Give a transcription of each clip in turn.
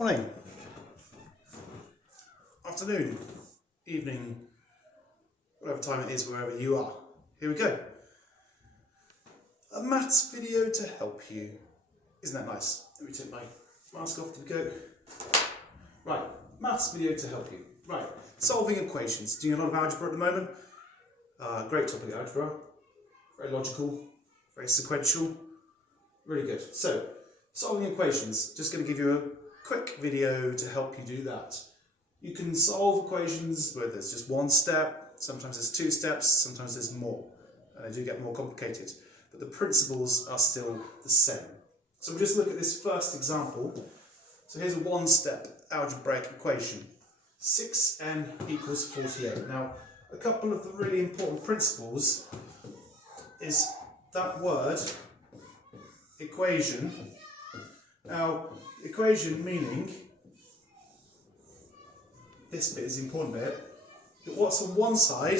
Morning, afternoon, evening, whatever time it is, wherever you are. Here we go. A maths video to help you. Isn't that nice? Let me take my mask off to go. Right, maths video to help you. Right, solving equations. Doing a lot of algebra at the moment. Great topic, algebra. Very logical, very sequential. Really good. So, solving equations. Just going to give you a quick video to help you do that. You can solve equations where there's just one step, sometimes there's two steps, sometimes there's more, and they do get more complicated, but the principles are still the same. So we'll just look at this first example. So here's a one-step algebraic equation. 6n equals 48. Now, a couple of the really important principles is that word, equation. Now, equation meaning, this bit is the important bit, that what's on one side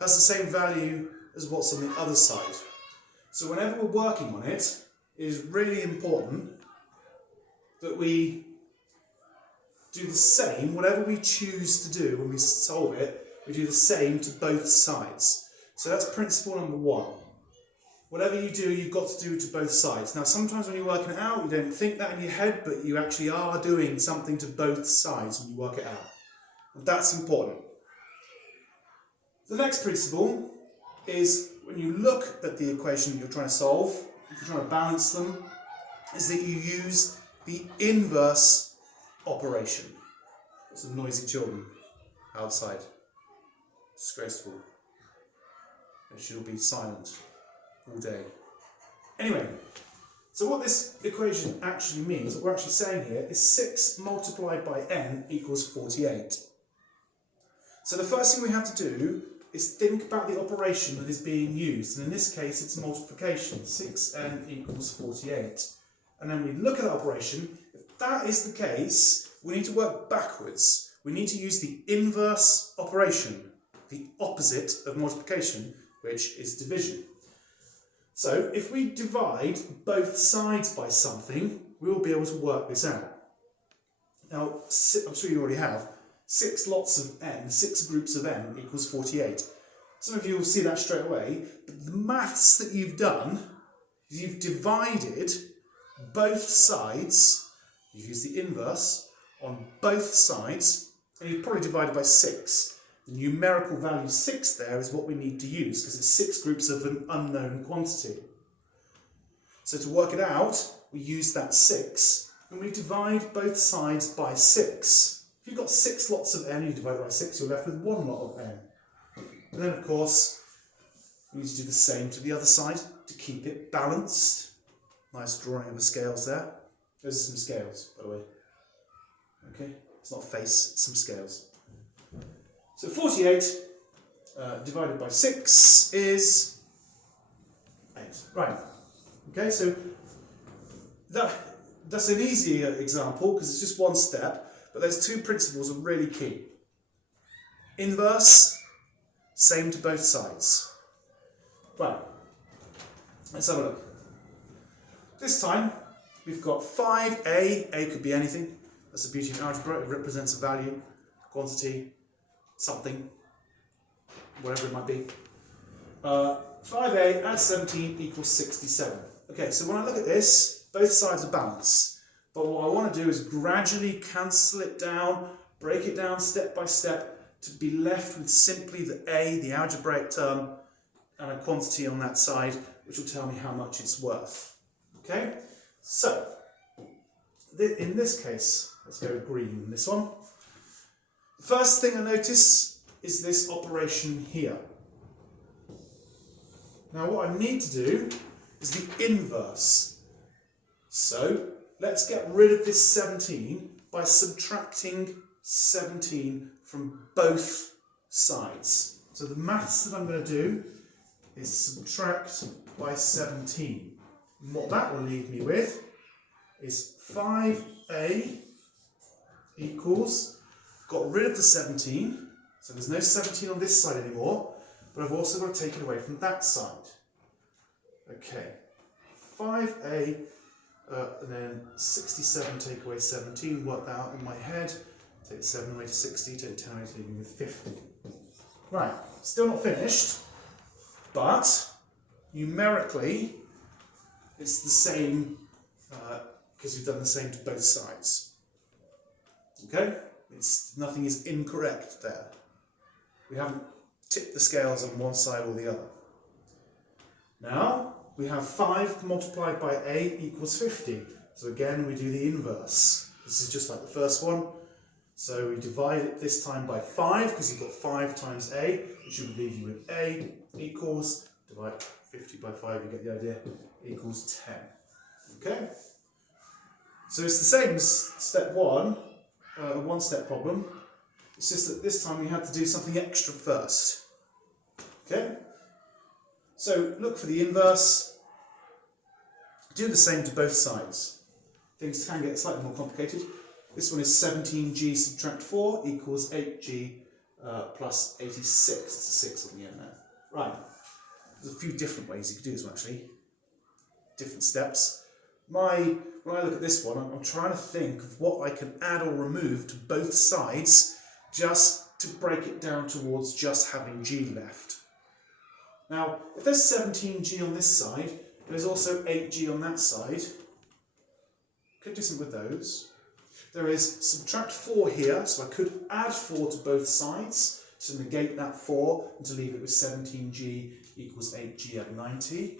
has the same value as what's on the other side. So whenever we're working on it, it is really important that we do the same, whatever we choose to do when we solve it, we do the same to both sides. So that's principle number one. Whatever you do, you've got to do to both sides. Now, sometimes when you're working it out, you don't think that in your head, but you actually are doing something to both sides when you work it out. And that's important. The next principle is when you look at the equation you're trying to solve, if you're trying to balance them, is that you use the inverse operation. There's some noisy children outside. Disgraceful. They should all be silent all day. Anyway, so what this equation actually means, what we're actually saying here, is 6 multiplied by n equals 48. So the first thing we have to do is think about the operation that is being used, and in this case it's multiplication. 6n equals 48. And then we look at that operation. If that is the case, we need to work backwards. We need to use the inverse operation, the opposite of multiplication, which is division. So if we divide both sides by something, we will be able to work this out. Now, I'm sure you already have, 6 lots of n, 6 groups of n equals 48. Some of you will see that straight away, but the maths that you've done, you've divided both sides, you've used the inverse on both sides, and you've probably divided by 6. The numerical value 6 there is what we need to use because it's 6 groups of an unknown quantity. So to work it out, we use that 6 and we divide both sides by 6. If you've got 6 lots of n, you divide it by 6, you're left with 1 lot of n. And then of course, we need to do the same to the other side to keep it balanced. Nice drawing of the scales there. Those are some scales, by the way. Okay, it's not a face, it's some scales. So 48 divided by 6 is 8. Right. Okay, so that's an easy example because it's just one step, but those two principles are really key. Inverse, same to both sides. Right. Let's have a look. This time we've got 5a. A could be anything. That's the beauty of algebra. It represents a value, quantity, something, whatever it might be. 5a add 17 equals 67. Okay, so when I look at this, both sides are balanced. But what I want to do is gradually cancel it down, break it down step by step, to be left with simply the a, the algebraic term, and a quantity on that side, which will tell me how much it's worth. Okay, so in this case, let's go green in this one. The first thing I notice is this operation here. Now what I need to do is the inverse. So let's get rid of this 17 by subtracting 17 from both sides. So the maths that I'm going to do is subtract by 17. And what that will leave me with is 5a equals, got rid of the 17, so there's no 17 on this side anymore, but I've also got to take it away from that side. Okay, 5a And then 67 take away 17, work that out in my head. Take 7 away to 60, take 10 away to leave me with 50. Right, still not finished, but numerically it's the same because we've done the same to both sides. Okay? Nothing is incorrect there. We haven't tipped the scales on one side or the other. Now, we have 5 multiplied by a equals 50. So again, we do the inverse. This is just like the first one. So we divide it this time by 5, because you've got 5 times a, which would leave you with a equals, divide 50 by 5, you get the idea, equals 10. Okay? So it's the same as step 1, a one-step problem. It's just that this time we had to do something extra first. Okay? So look for the inverse. Do the same to both sides. Things can get slightly more complicated. This one is 17g subtract 4 equals 8g plus 86. It's a 6 on the end there. Right. There's a few different ways you could do this one actually. Different steps. When I look at this one, I'm trying to think of what I can add or remove to both sides just to break it down towards just having g left. Now, if there's 17g on this side, there's also 8g on that side. Could do something with those. There is subtract 4 here, so I could add 4 to both sides to negate that 4 and to leave it with 17g equals 8g at 90.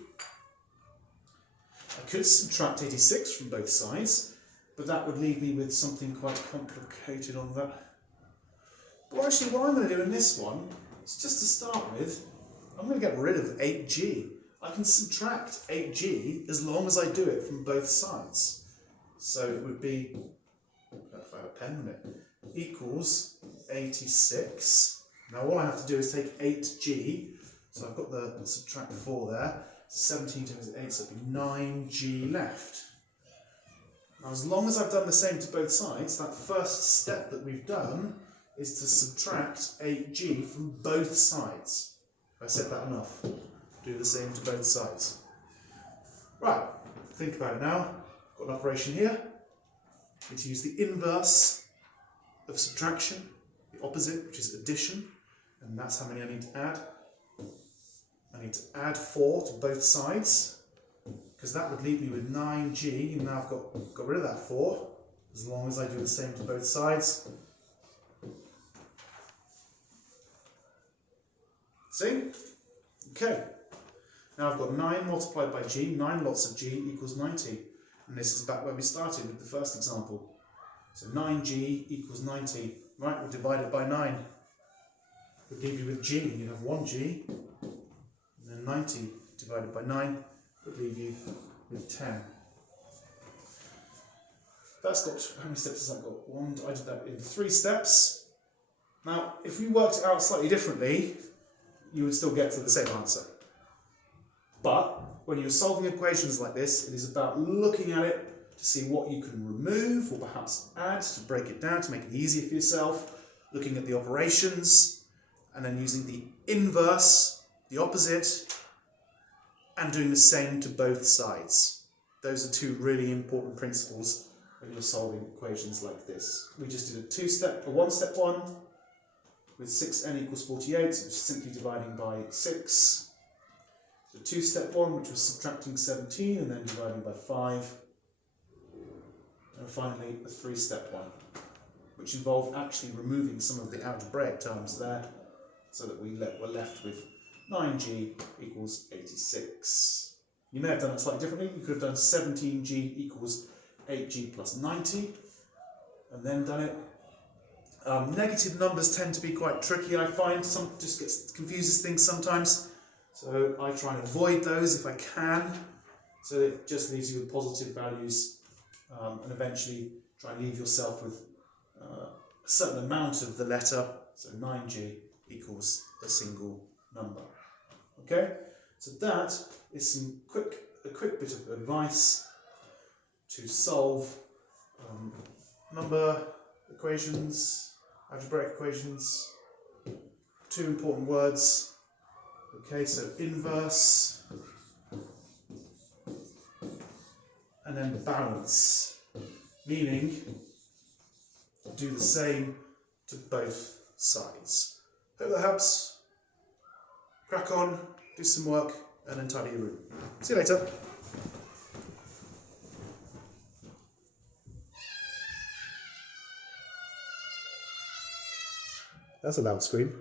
I could subtract 86 from both sides, but that would leave me with something quite complicated on that. But actually what I'm going to do in this one is just to start with, I'm going to get rid of 8g. I can subtract 8g as long as I do it from both sides. So it would be, if I have a pen, wouldn't it? Equals 86. Now all I have to do is take 8g, so I've got the subtract 4 there, 17 times 8, so it'll be 9g left. Now as long as I've done the same to both sides, that first step that we've done is to subtract 8g from both sides. Have I said that enough? Do the same to both sides. Right, think about it now. Got an operation here. I need to use the inverse of subtraction, the opposite, which is addition, and that's how many I need to add. I need to add 4 to both sides, because that would leave me with 9g, and now I've got rid of that 4, as long as I do the same to both sides. See? Okay. Now I've got 9 multiplied by g, 9 lots of g equals 90. And this is back where we started with the first example. So 9g equals 90. Right, we'll divide it by 9. We'll leave you with g. You have 1g, and then 90 divided by 9 would leave you with 10. That's got, how many steps has that got? I did that in 3 steps. Now, if we worked it out slightly differently, you would still get to the same answer. But when you're solving equations like this, it is about looking at it to see what you can remove or perhaps add to break it down, to make it easier for yourself, looking at the operations, and then using the inverse, the opposite, and doing the same to both sides. Those are 2 really important principles when you're solving equations like this. We just did a one-step one with 6n equals 48, so just simply dividing by 6. The 2-step one, which was subtracting 17 and then dividing by 5. And finally, the 3-step one, which involved actually removing some of the algebraic terms there, so that we're left with 9g equals 86. You may have done it slightly differently. You could have done 17g equals 8g plus 90, and then done it. Negative numbers tend to be quite tricky, I find. Some just confuses things sometimes. So I try and avoid those if I can, so that it just leaves you with positive values, and eventually try and leave yourself with a certain amount of the letter, so 9g equals a single number. Okay, so that is a quick bit of advice to solve number equations, algebraic equations. 2 important words. Okay, so inverse and then balance, meaning do the same to both sides. Hope that helps. Crack on, do some work, and then tidy your room. See you later. That's a loud scream.